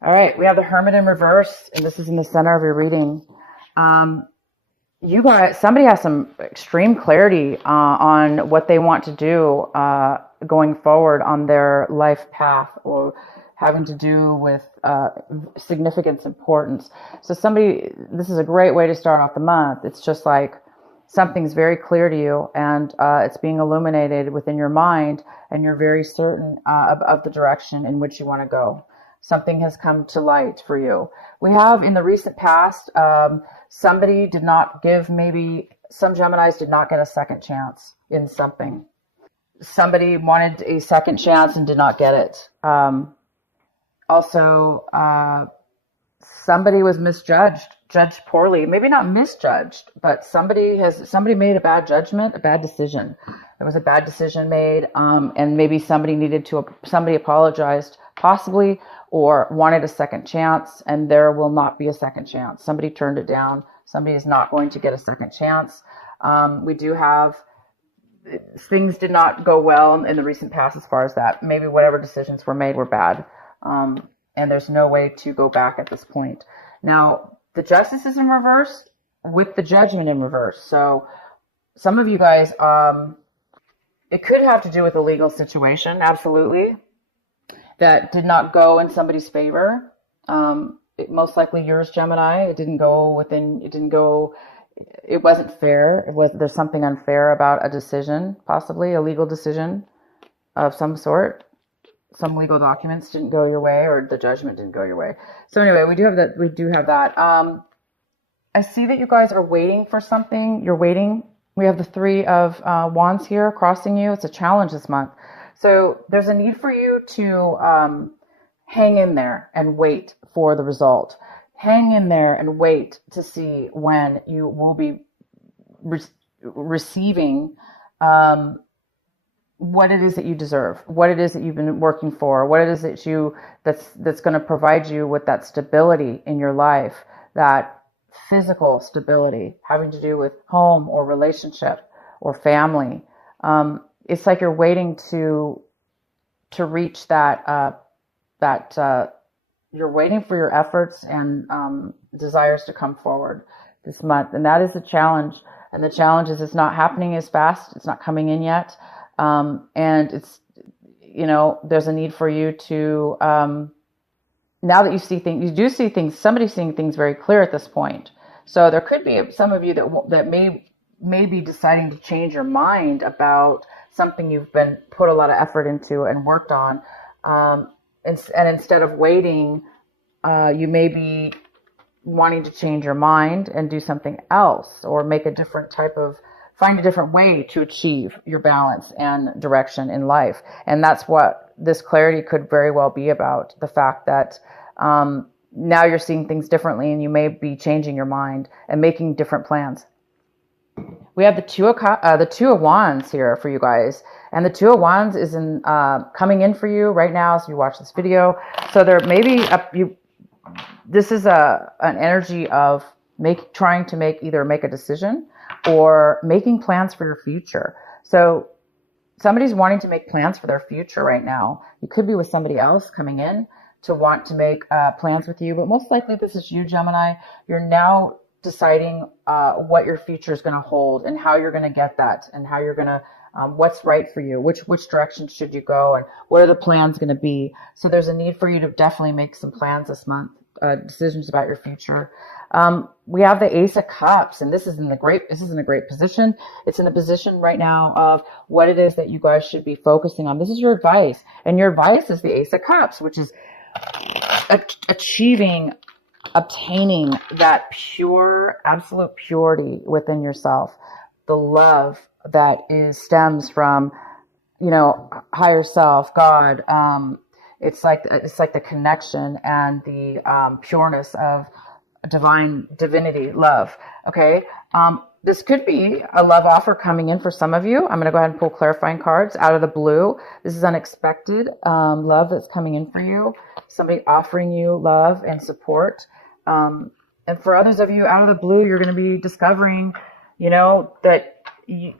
All right, we have the Hermit in reverse, and this is in the center of your reading. You guys, somebody has some extreme clarity on what they want to do going forward on their life path, or having to do with significance, importance. So this is a great way to start off the month. It's just like something's very clear to you, and it's being illuminated within your mind, and you're very certain of the direction in which you want to go. Something has come to light for you. We have in the recent past, somebody did not give, maybe some Geminis did not get a second chance in something. Somebody wanted a second chance and did not get it. Also, somebody was judged poorly. Maybe not misjudged, but somebody made a bad judgment, a bad decision. There was a bad decision made, and maybe somebody apologized, possibly, or wanted a second chance, and there will not be a second chance. Somebody turned it down. Somebody is not going to get a second chance. We do have things did not go well in the recent past as far as that. Maybe whatever decisions were made were bad, and there's no way to go back at this point. Now, the Justice is in reverse with the Judgment in reverse. So some of you guys, it could have to do with a legal situation, absolutely, that did not go in somebody's favor. Most likely yours, Gemini. It wasn't fair. There's something unfair about a decision, possibly a legal decision of some sort. Some legal documents didn't go your way, or the judgment didn't go your way. So anyway, we do have that. I see that you guys are waiting for something. You're waiting. We have the Three of Wands here crossing you. It's a challenge this month. So there's a need for you to hang in there and wait for the result. Hang in there and wait to see when you will be receiving what it is that you deserve, what it is that you've been working for, what it is that's going to provide you with that stability in your life, that physical stability having to do with home or relationship or family. It's like you're waiting to reach that you're waiting for your efforts and desires to come forward this month, and that is the challenge. And the challenge is it's not happening as fast. It's not coming in yet, and it's there's a need for you to now that you do see things. Somebody's seeing things very clear at this point. So there could be some of you that may be deciding to change your mind about something you've been put a lot of effort into and worked on. And instead of waiting, you may be wanting to change your mind and do something else, or find a different way to achieve your balance and direction in life. And that's what this clarity could very well be about. The fact that now you're seeing things differently, and you may be changing your mind and making different plans. We have the Two of Wands here for you guys. And the Two of Wands is coming in for you right now as you watch this video. So there may be this is an energy of trying to either make a decision or making plans for your future. So somebody's wanting to make plans for their future right now. You could be with somebody else coming in to want to make plans with you, but most likely this is you, Gemini. You're now deciding what your future is going to hold and how you're going to get that, and how you're going to what's right for you, which direction should you go, and what are the plans going to be. So there's a need for you to definitely make some plans this month, decisions about your future. We have the Ace of Cups, and this is in a great position. It's in a position right now of what it is that you guys should be focusing on. This is your advice, and your advice is the Ace of Cups, which is obtaining that pure, absolute purity within yourself, the love that stems from, higher self, God. It's like the connection and the pureness of divinity, love. Okay. This could be a love offer coming in for some of you. I'm going to go ahead and pull clarifying cards out of the blue. This is unexpected love that's coming in for you. Somebody offering you love and support. And for others of you, out of the blue, you're going to be discovering, that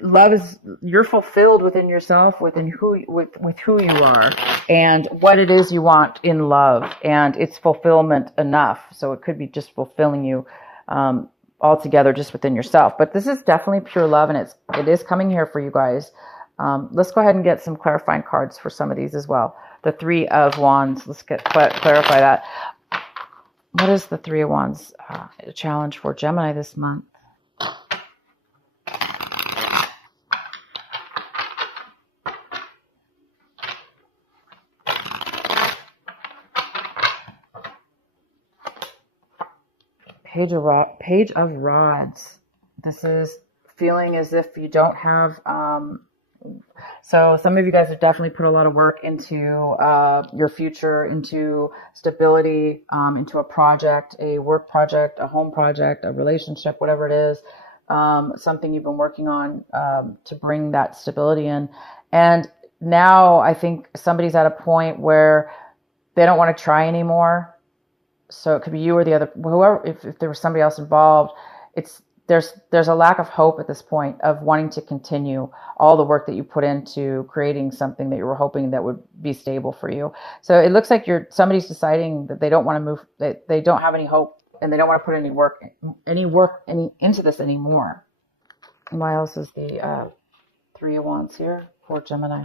love is, you're fulfilled within yourself, within with who you are and what it is you want in love, and it's fulfillment enough. So it could be just fulfilling you altogether just within yourself. But this is definitely pure love, and it is coming here for you guys. Let's go ahead and get some clarifying cards for some of these as well. The Three of Wands. Let's clarify that. What is the Three of Wands challenge for Gemini this month? Page of Rods. This is feeling as if you don't have, so some of you guys have definitely put a lot of work into your future, into stability, into a project, a work project, a home project, a relationship, whatever it is, something you've been working on to bring that stability in. And now I think somebody's at a point where they don't want to try anymore. So it could be you or the other, whoever, if there was somebody else involved, there's a lack of hope at this point of wanting to continue all the work that you put into creating something that you were hoping that would be stable for you. So it looks like somebody's deciding that they don't want to move, that they don't have any hope, and they don't want to put any work into this anymore. And why else is the Three of Wands here for Gemini?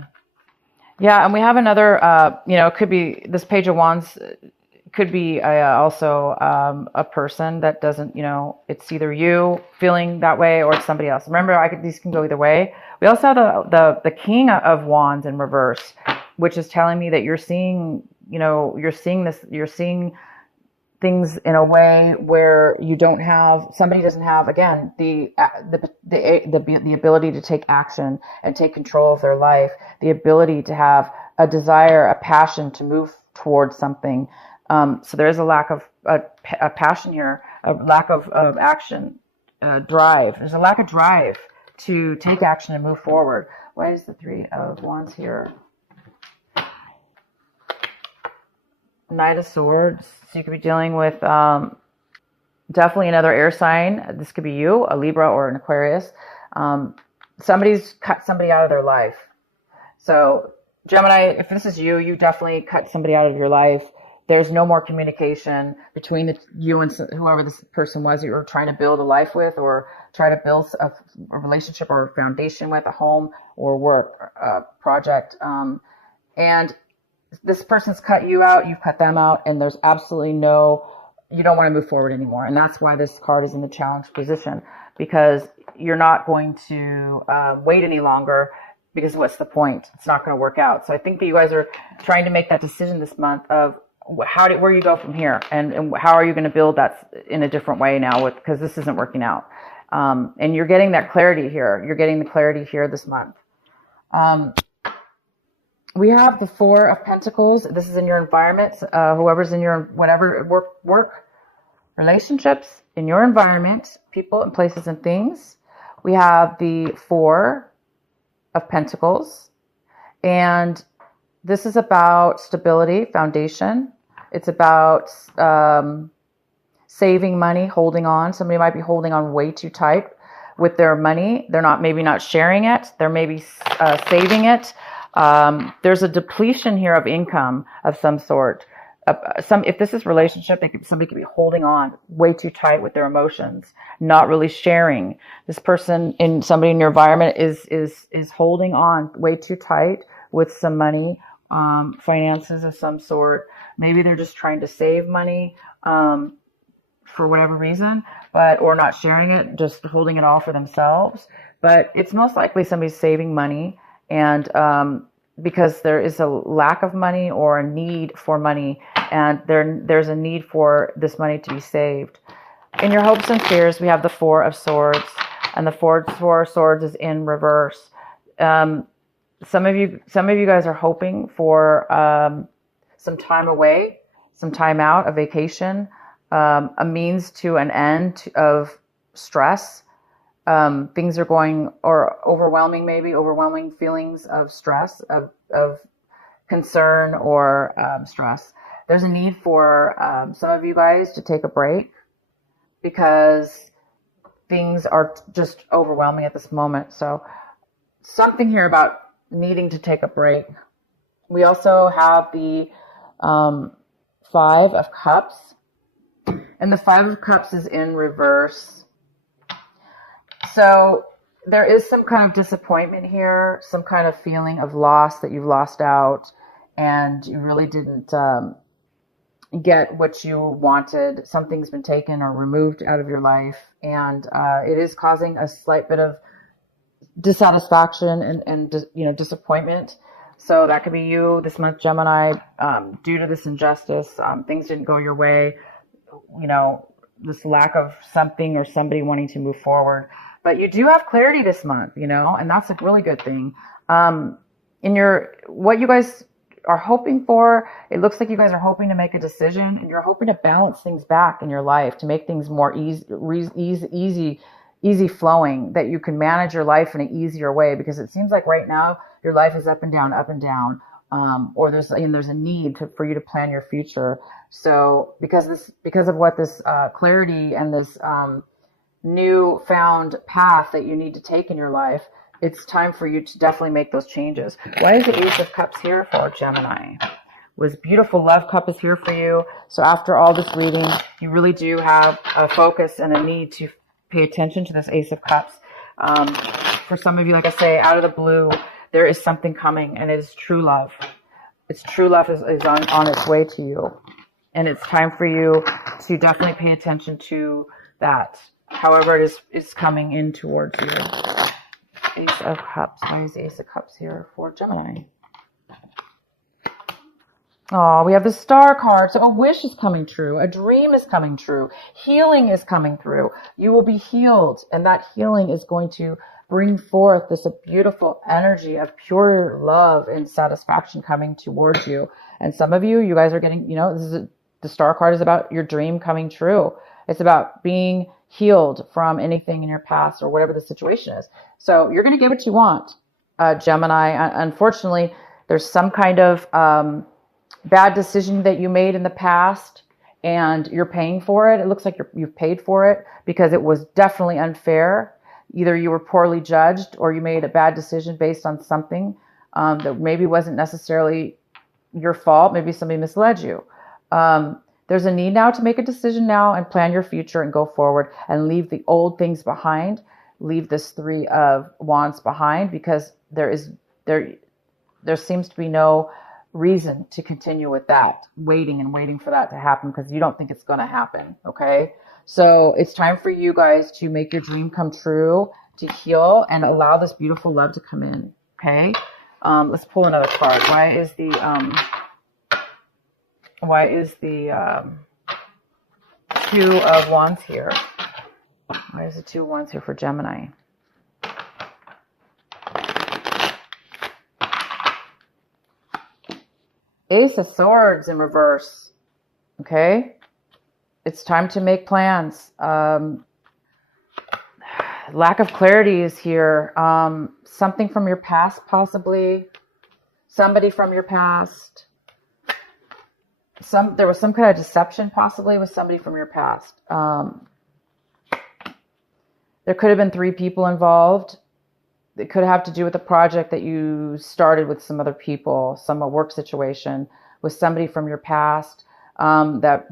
Yeah, and we have another, it could be this Page of Wands. Could be also a person that doesn't, it's either you feeling that way or it's somebody else. Remember, these can go either way. We also have the King of Wands in reverse, which is telling me that you're seeing things in a way where somebody doesn't have, again, the ability to take action and take control of their life, the ability to have a desire, a passion to move towards something. So there is a lack of a passion here, a lack of action, drive. There's a lack of drive to take action and move forward. Why is the Three of Wands here? Knight of Swords. So you could be dealing with definitely another air sign. This could be you, a Libra or an Aquarius. Somebody's cut somebody out of their life. So Gemini, if this is you, you definitely cut somebody out of your life. There's no more communication between you and whoever this person was that you were trying to build a life with, or try to build a relationship or a foundation with, a home or work project. And this person's cut you out, you've cut them out, and there's absolutely you don't want to move forward anymore. And that's why this card is in the challenge position, because you're not going to wait any longer, because what's the point? It's not going to work out. So I think that you guys are trying to make that decision this month of where you go from here, and how are you going to build that in a different way now, because this isn't working out. And you're getting that clarity here. You're getting the clarity here this month. We have the Four of Pentacles. This is in your environment. Whoever's in your whatever work relationships, in your environment, people and places and things. We have the Four of Pentacles, and this is about stability, foundation. It's about saving money, holding on. Somebody might be holding on way too tight with their money. They're maybe not sharing it. They're maybe saving it. There's a depletion here of income of some sort. If this is relationship, somebody could be holding on way too tight with their emotions, not really sharing. This person, somebody in your environment is holding on way too tight with some money. Finances of some sort. Maybe they're just trying to save money for whatever reason, or not sharing it, just holding it all for themselves. But it's most likely somebody's saving money, and because there is a lack of money or a need for money, and there's a need for this money to be saved. In your hopes and fears, we have the Four of Swords, and the Four of Swords is in reverse. Some of you guys are hoping for some time away, some time out, a vacation, a means to an end of stress. Things are going, or overwhelming feelings of stress, of concern or stress. There's a need for some of you guys to take a break, because things are just overwhelming at this moment. So something here about needing to take a break. We also have the Five of Cups, and the Five of Cups is in reverse. So there is some kind of disappointment here, some kind of feeling of loss, that you've lost out and you really didn't get what you wanted. Something's been taken or removed out of your life, and it is causing a slight bit of dissatisfaction and disappointment. So that could be you this month, Gemini, due to this injustice. Things didn't go your way, this lack of something or somebody wanting to move forward. But you do have clarity this month, and that's a really good thing. What you guys are hoping for, it looks like you guys are hoping to make a decision, and you're hoping to balance things back in your life to make things more easy flowing, that you can manage your life in an easier way, because it seems like right now your life is up and down, or there's a need for you to plan your future. So because of what this clarity and this new found path that you need to take in your life, it's time for you to definitely make those changes. Why is the Ace of Cups here for Gemini? Was beautiful love cup is here for you. So after all this reading, you really do have a focus and a need to pay attention to this Ace of Cups. For some of you, like I say, out of the blue, there is something coming, and it is true love. It's true love is on its way to you. And it's time for you to definitely pay attention to that, however it is coming in towards you. Ace of Cups. Why is the Ace of Cups here for Gemini? Oh, we have the Star card. So a wish is coming true. A dream is coming true. Healing is coming through. You will be healed, and that healing is going to bring forth this beautiful energy of pure love and satisfaction coming towards you. And some of you guys are getting, the Star card is about your dream coming true. It's about being healed from anything in your past or whatever the situation is. So you're going to get what you want, Gemini. Unfortunately, there's some kind of bad decision that you made in the past, and you're paying for it. It looks like you've paid for it because it was definitely unfair. Either you were poorly judged, or you made a bad decision based on something that maybe wasn't necessarily your fault. Maybe somebody misled you. There's a need now to make a decision now and plan your future and go forward and leave the old things behind. Leave this Three of Wands behind, because there seems to be no reason to continue with that, waiting for that to happen, because you don't think it's going to happen. Okay. So it's time for you guys to make your dream come true, to heal, and allow this beautiful love to come in. Okay. Let's pull another card. Why is the Two of Wands here? Why is the Two of Wands here for Gemini? Ace of Swords in reverse. Okay. It's time to make plans. Lack of clarity is here. Something from your past, possibly. Somebody from your past. There was some kind of deception, possibly, with somebody from your past. There could have been 3 people involved. It could have to do with a project that you started with some other people, some work situation with somebody from your past that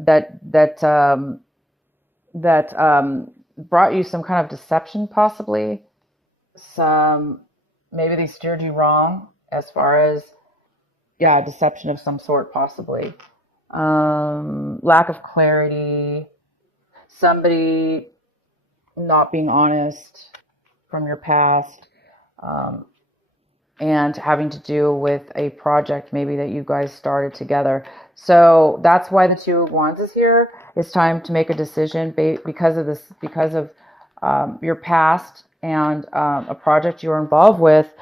brought you some kind of deception, possibly. Maybe they steered you wrong as far as, deception of some sort, possibly. Lack of clarity, somebody not being honest from your past, and having to do with a project maybe that you guys started together. So that's why the Two of Wands is here. It's time to make a decision because of your past and a project you're involved with.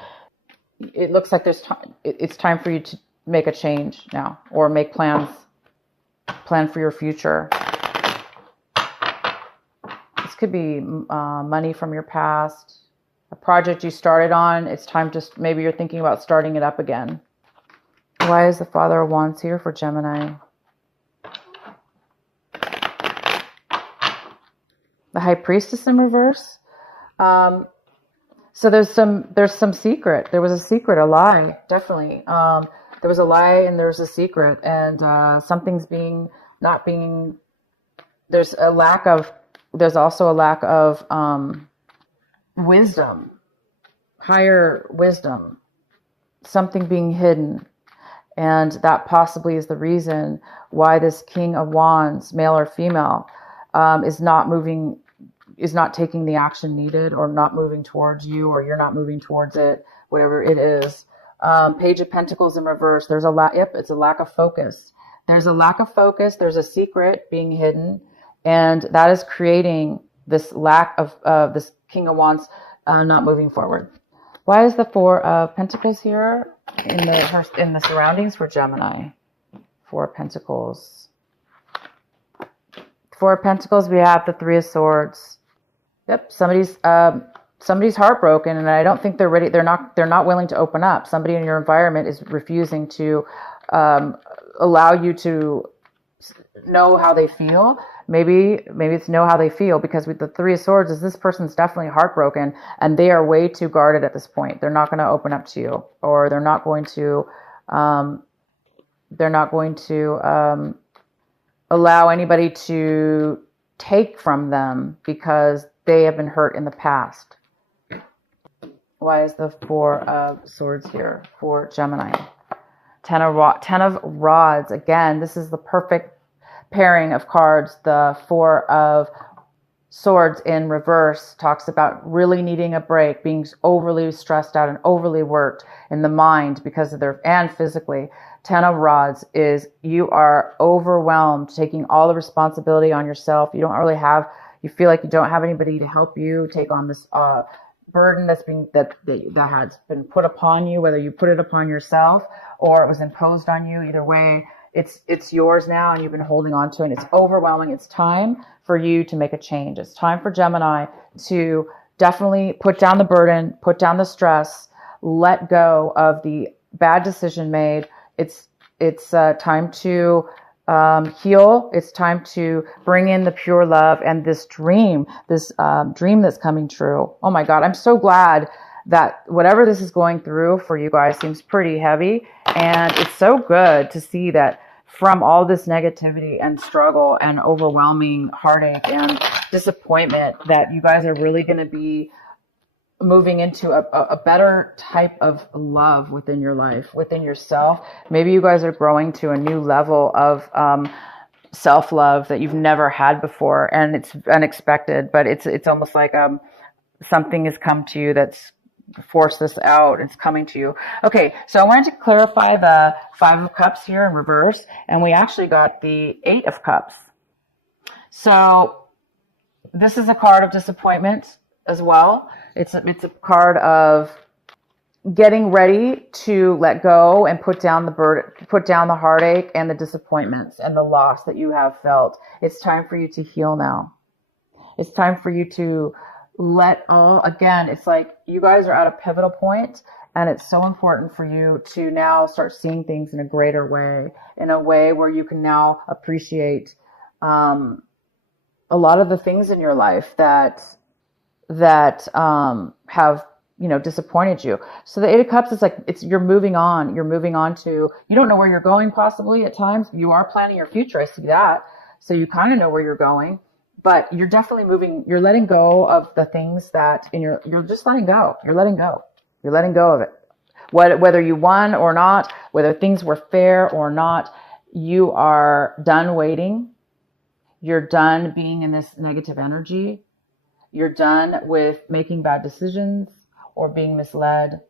It looks like it's time for you to make a change now, or make plan for your future. This could be money from your past, a project you started on. It's time to, maybe you're thinking about starting it up again. Why is the Father of Wands here for Gemini? The High Priestess in reverse. So there's some secret. There was a secret, a lie, definitely. There was a lie and there's a secret, and something's not being. There's also a lack of wisdom, higher wisdom, something being hidden. And that possibly is the reason why this King of Wands, male or female, is not taking the action needed, or not moving towards you, or you're not moving towards it, whatever it is. Page of Pentacles in reverse. There's it's a lack of focus. There's a lack of focus. There's a secret being hidden, and that is creating this lack of this King of Wands not moving forward. Why is the Four of Pentacles here in the surroundings for Gemini? Four of Pentacles. Four of Pentacles. We have the Three of Swords. Yep, somebody's heartbroken, and I don't think they're ready. They're not willing to open up. Somebody in your environment is refusing to allow you to know how they feel. Maybe it's know how they feel, because with the Three of Swords, is this person's definitely heartbroken, and they are way too guarded at this point. They're not going to open up to you, or they're not going to allow anybody to take from them because they have been hurt in the past. Why is the Four of Swords here for Gemini? Ten of Rods. Again, this is the perfect pairing of cards. The Four of Swords in reverse talks about really needing a break, being overly stressed out and overly worked in the mind because of and physically. Ten of Rods is you are overwhelmed, taking all the responsibility on yourself. You feel like you don't have anybody to help you take on this burden that has been put upon you, whether you put it upon yourself or it was imposed on you. Either way, it's yours now, and you've been holding on to it, and it's overwhelming. It's time for you to make a change. It's time for Gemini to definitely put down the burden, put down the stress, let go of the bad decision made. It's time to heal. It's time to bring in the pure love and this dream that's coming true. Oh my God, I'm so glad that whatever this is going through for you guys seems pretty heavy. And it's so good to see that from all this negativity and struggle and overwhelming heartache and disappointment, that you guys are really going to be moving into a better type of love within your life, within yourself. Maybe you guys are growing to a new level of self-love that you've never had before, and it's unexpected, but it's almost like something has come to you that's forced this out. It's coming to you. Okay, so I wanted to clarify the Five of Cups here in reverse, and we actually got the Eight of Cups. So this is a card of disappointment as well. It's a card of getting ready to let go and put down the burden, put down the heartache and the disappointments and the loss that you have felt. It's time for you to heal now. It's time for you to again, it's like you guys are at a pivotal point, and it's so important for you to now start seeing things in a greater way, in a way where you can now appreciate a lot of the things in your life that have, disappointed you. So the Eight of Cups is like, you're moving on. You're moving on to, you don't know where you're going possibly at times. You are planning your future. I see that. So you kind of know where you're going, but you're definitely moving. You're letting go of the things that you're just letting go. You're letting go. You're letting go of it. Whether you won or not, whether things were fair or not, you are done waiting. You're done being in this negative energy. You're done with making bad decisions or being misled,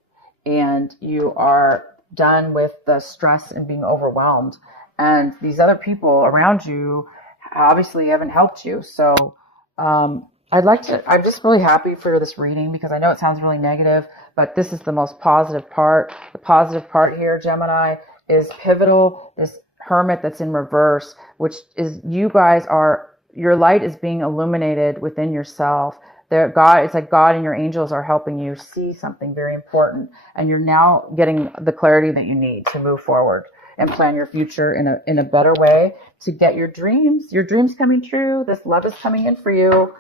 and you are done with the stress and being overwhelmed. And these other people around you obviously haven't helped you. So I'm just really happy for this reading, because I know it sounds really negative, but this is the most positive part. The positive part here, Gemini, is pivotal. This Hermit that's in reverse, which is your light is being illuminated within yourself. It's like God and your angels are helping you see something very important, and you're now getting the clarity that you need to move forward and plan your future in a better way to get your dreams coming true. This love is coming in for you.